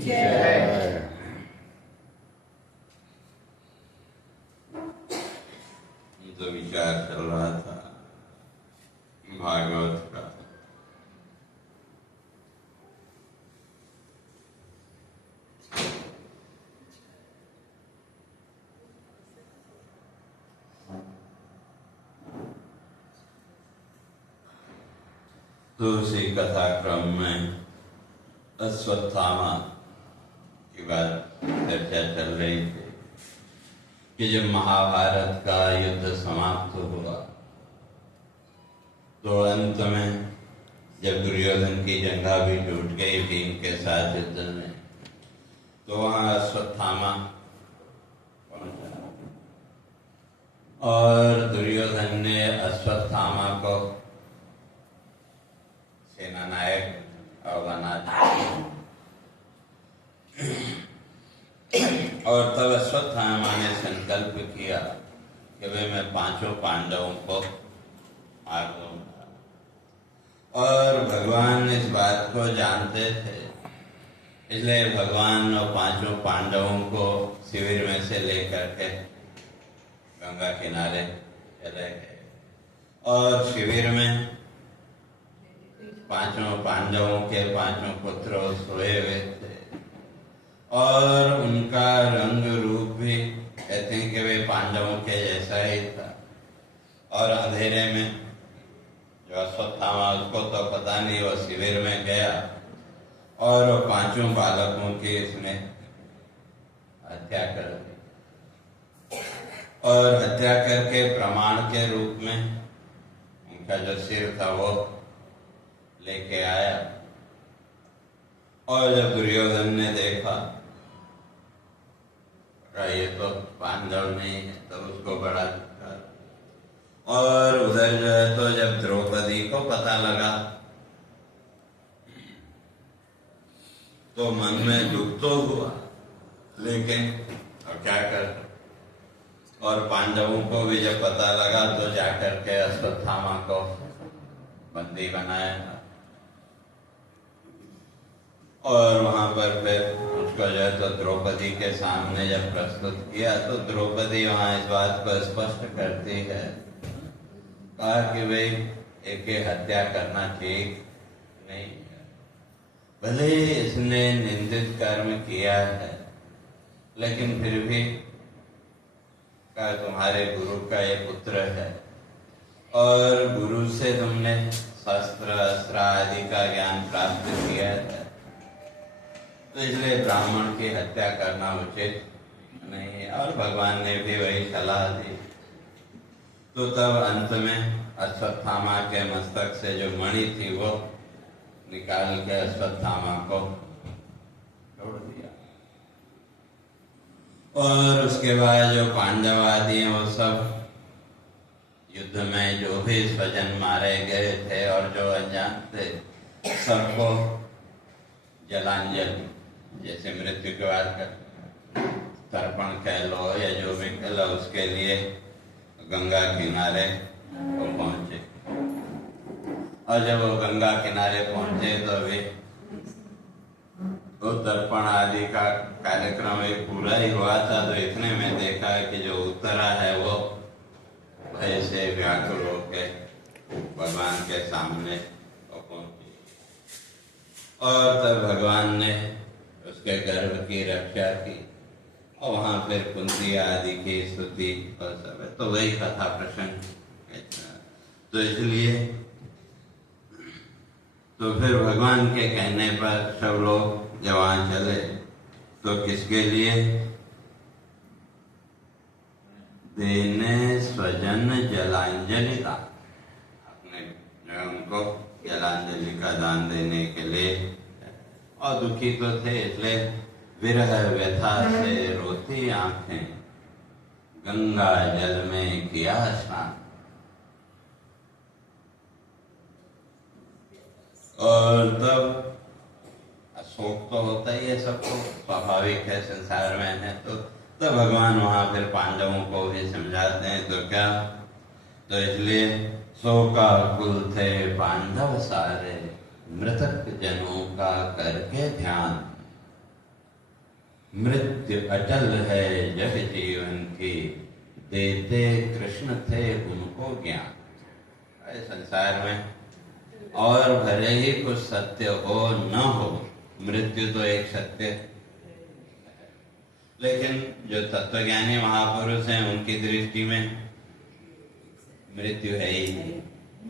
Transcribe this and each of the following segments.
जय। तो विचार चल रहा था भागवत का। तो उसी कथा क्रम में अश्वत्थामा की बात चर्चा चल रही थी कि जब महाभारत का युद्ध समाप्त हुआ तो अंत में जब दुर्योधन की जंघा भी टूट गई भीम के साथ युद्ध में, तो वहां अश्वत्थामा पहुंचा और दुर्योधन ने अश्वत्थामा को सेना नायक बना दिया। और तब अश्वत्थामा ने संकल्प किया कि वे मैं 5 पांडवों को मार दूंगा। और भगवान इस बात को जानते थे, इसलिए भगवान और 5 पांडवों को शिविर में से लेकर के गंगा किनारे चले गए। और शिविर में 5 पांडवों के 5 पुत्र सोए हुए थे और उनका रंग रूप भी कहते हैं कि वे पांडवों के जैसा ही था। और अंधेरे में जो अश्वत्थामा, उसको तो पता नहीं, वो शिविर में गया और 5 बालकों की इसने हत्या कर दी। और हत्या करके प्रमाण के रूप में उनका जो सिर था वो लेके आया। और जब दुर्योधन ने देखा ये तो पांडव नहीं है, तो उसको बड़ा दुखा। और उधर जो है तो जब द्रौपदी को पता लगा तो मन में दुख तो हुआ, लेकिन अब क्या कर। और पांडवों को भी जब पता लगा तो जाकर के अश्वत्थामा को बंदी बनाया। और वहां पर फिर उसको जो है तो द्रौपदी के सामने जब प्रस्तुत किया तो द्रौपदी वहां इस बात को स्पष्ट करती है, कहा कि भाई एक हत्या करना ठीक नहीं है। भले इसने निंदित कर्म किया है, लेकिन फिर भी कहा तुम्हारे गुरु का ये पुत्र है और गुरु से तुमने शस्त्र अस्त्र आदि का ज्ञान प्राप्त किया है, तो इसलिए ब्राह्मण की हत्या करना उचित नहीं है। और भगवान ने भी वही सलाह दी। तो तब अंत में अश्वत्थामा के मस्तक से जो मणि थी वो निकाल के अश्वत्थामा को छोड़ दिया। और उसके बाद जो पांडव आदि हैं वो सब युद्ध में जो भी स्वजन मारे गए थे और जो अनजान थे सबको जलांजलि, जैसे मृत्यु के बाद का तर्पण कह लो या जो भी कह लो, उसके लिए गंगा किनारे वो पहुंचे। और जब वो गंगा किनारे पहुंचे तो वे वो तर्पण आदि का कार्यक्रम एक पूरा ही हुआ था। तो इतने में देखा कि जो उत्तरा है वो ऐसे व्याकुल होके भगवान के सामने पहुंची। और तब भगवान ने उसके गर्भ की रक्षा की और वहां फिर कुंती आदि की स्तुति और सब है। तो वही कथा प्रसंग। तो इसलिए तो फिर भगवान के कहने पर सब लोग जब वहां चले तो किसके लिए? देने स्वजन जलांजलि का, अपने उनको जलांजलि का दान देने के लिए। और दुखी तो थे, इसलिए विरह व्यथा से रोती आंखें गंगा जल में किया स्नान। और तब शोक तो होता ही है, सबको स्वाभाविक है, संसार में है। तो भगवान वहां फिर पांडवों को भी समझाते हैं। तो क्या? तो इसलिए शोकाकुल थे पांडव सारे, मृतक जनों का करके ध्यान। मृत्यु अटल है जग जीवन की, देते कृष्ण थे उनको ज्ञान। संसार में और भले ही कुछ सत्य हो न हो, मृत्यु तो एक सत्य है। लेकिन जो तत्वज्ञानी महापुरुष हैं उनकी दृष्टि में मृत्यु है ही नहीं,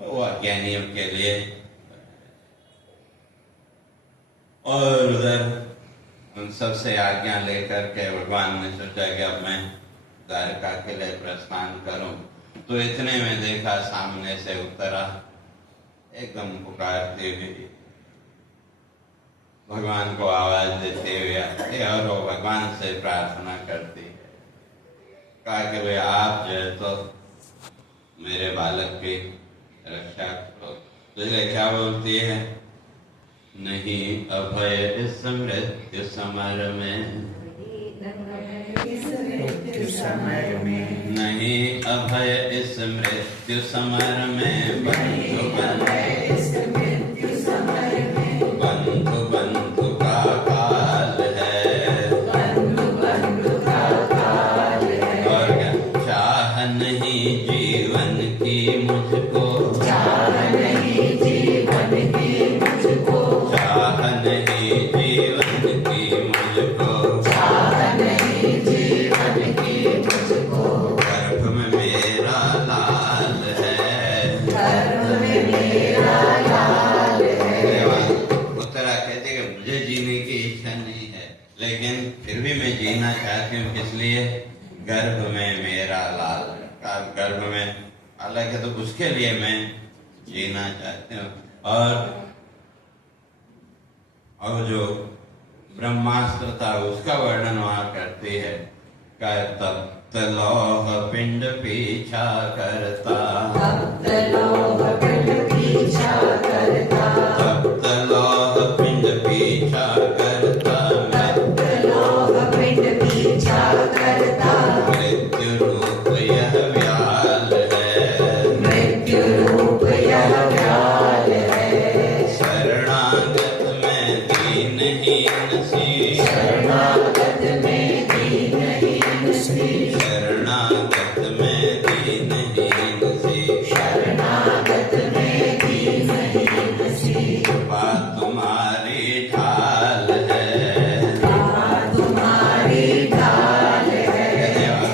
वो अज्ञानियों के लिए। और उधर उन सबसे आज्ञा लेकर के भगवान ने सोचा कि अब मैं द्वारका के लिए प्रस्थान करूं, तो इतने में देखा सामने से उतरा एकदम पुकारते हुए, भगवान को आवाज देते हुए आते और वो भगवान से प्रार्थना करती है। कहा कि भाई आप जो है तो मेरे बालक की रक्षा करो। तो इसलिए क्या बोलती है, नहीं अभय इस मृत्यु समर में, नहीं अभय इस मृत्यु समर में, बंधु बंधु बंधु का काल है, और क्या चाह नहीं जीवन की मुझको, चाह नहीं जीवन की मुझको, गर्भ में मेरा लाल है, उत्तरा कहते कि मुझे जीने की इच्छा नहीं है, लेकिन फिर भी मैं जीना चाहती हूँ। किस लिए? गर्भ में मेरा लाल है, गर्भ में अलग है तो उसके लिए मैं जीना चाहती हूँ। और जो ब्रह्मास्त्र था उसका वर्णन वहां करती है, तप्त लौह पिंड पीछा करता, तप्त लौह पिंड पीछा करता, तप्त लौह पिंड पीछा करता, तप्त लौह पिंड पीछा करता, मृत्यु रूप यह व्याल है, मृत्यु रूप यह व्याल है, शरणागत में दीनहीन सी, शरणागत में दीनहीन सी, शरणागत में दीनहीन सी, शरणागत में दीनहीन सी, बात तुम्हारी ढाल है, बात तुम्हारी ढाल है,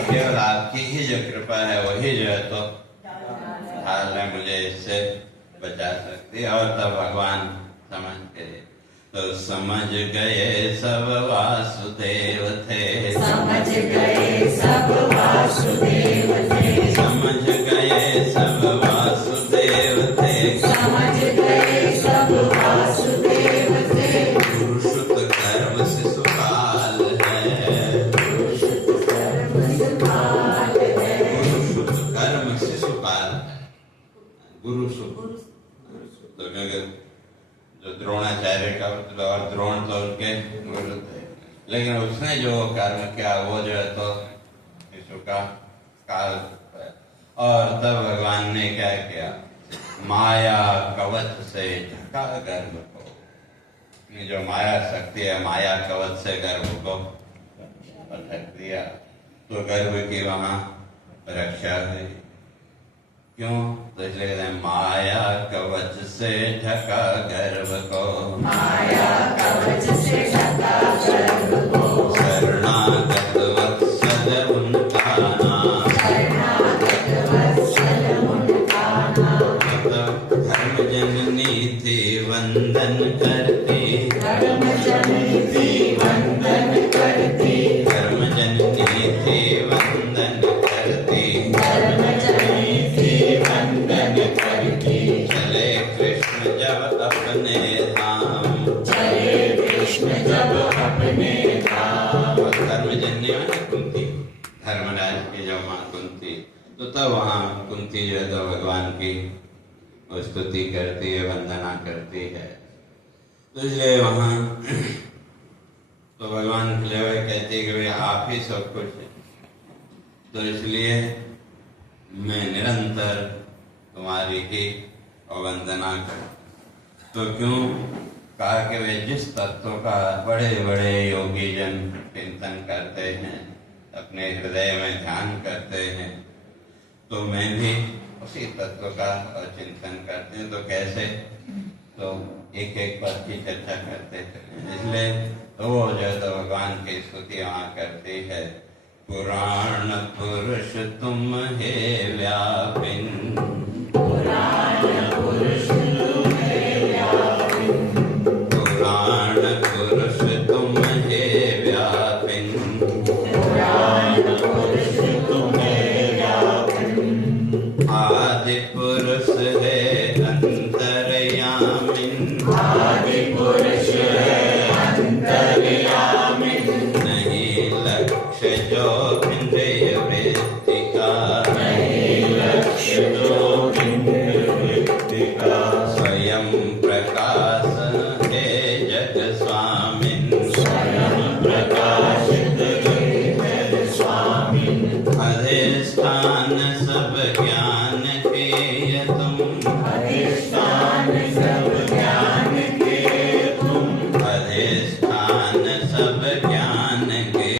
केवल आपकी ही जो कृपा है वही जो है तो ढाल है, मुझे इससे बचा सकती है। और तब भगवान समझ गए, तो समझ गए सब वासुदेव थे, समझ गए सब वासुदेव थे, समझ गए सब वासुदेव थे, समझ गए सब वासुदेव थे, पुरुषुत कर्म शिशुपाल है, पुरुषुत कर्म शिशुपाल है, पुरुषुत कर्म शिशुपाल है, गुरुसुत जो द्रोणाचार्य का और द्रोण तो उनके गुरु थे, लेकिन उसने जो कर्म किया वो जो है तो शिशु का काल है। और तब भगवान ने क्या किया, माया कवच से ढका गर्भ को, जो माया शक्ति है माया कवच से गर्भ को ढक दिया, तो गर्भ की वहां रक्षा हुई। क्यों? तो इसलिए कहते हैं माया कवच से ढका गर्भ को, माया कवच से ढका गर्भ को, शरणागत वत्सल उनका नाम, शरणागत वत्सल उनका नाम, धर्म जननी थी वंदन करती, धर्म जननी थी वंदन करती, धर्म जननी थी वंदन करती, धर्म जननी थी वंदन करती, चले कृष्ण जब अपने धाम, चले कृष्ण जब अपने धाम। धर्मजन्य कुंती, धर्मराज की जब माँ कुंती, तो तब वहाँ कुंती जो है तो भगवान की स्तुति करती है, वंदना करती है। तो इसलिए वहाँ तो भगवान के लिए कहते कि भाई आप ही सब कुछ है, तो इसलिए मैं निरंतर तुम्हारी ही वंदना कर। तो क्यों? कहा कि वे जिस तत्व का बड़े बड़े योगी जन चिंतन करते हैं, अपने हृदय में ध्यान करते हैं, तो मैं भी उसी तत्व का चिंतन करते हैं। तो कैसे? तो एक एक पद की चर्चा करते हैं। इसलिए तो वो जो है तो भगवान की स्तुति वहाँ करती है। पुराण पुरुष तुम हे व्यापिन, पुराण पुरुष तुम हे व्यापिन, पुराण पुरुष तुम हे व्यापिन, पुराण पुरुष तुम हे व्यापिन, आदि पुरुष है अंतर्यामिन, आदि पुरुष है अंतर्यामिन, नहीं लक्ष्य जो इंद्रिय वृत्ति का, नहीं लक्ष्य जो इंद्रिय वृत्ति का, स्वयं प्रकाश है जग स्वामिन, स्वयं प्रकाशित जग स्वामिन, अधिष्ठान सब ज्ञान के तुम,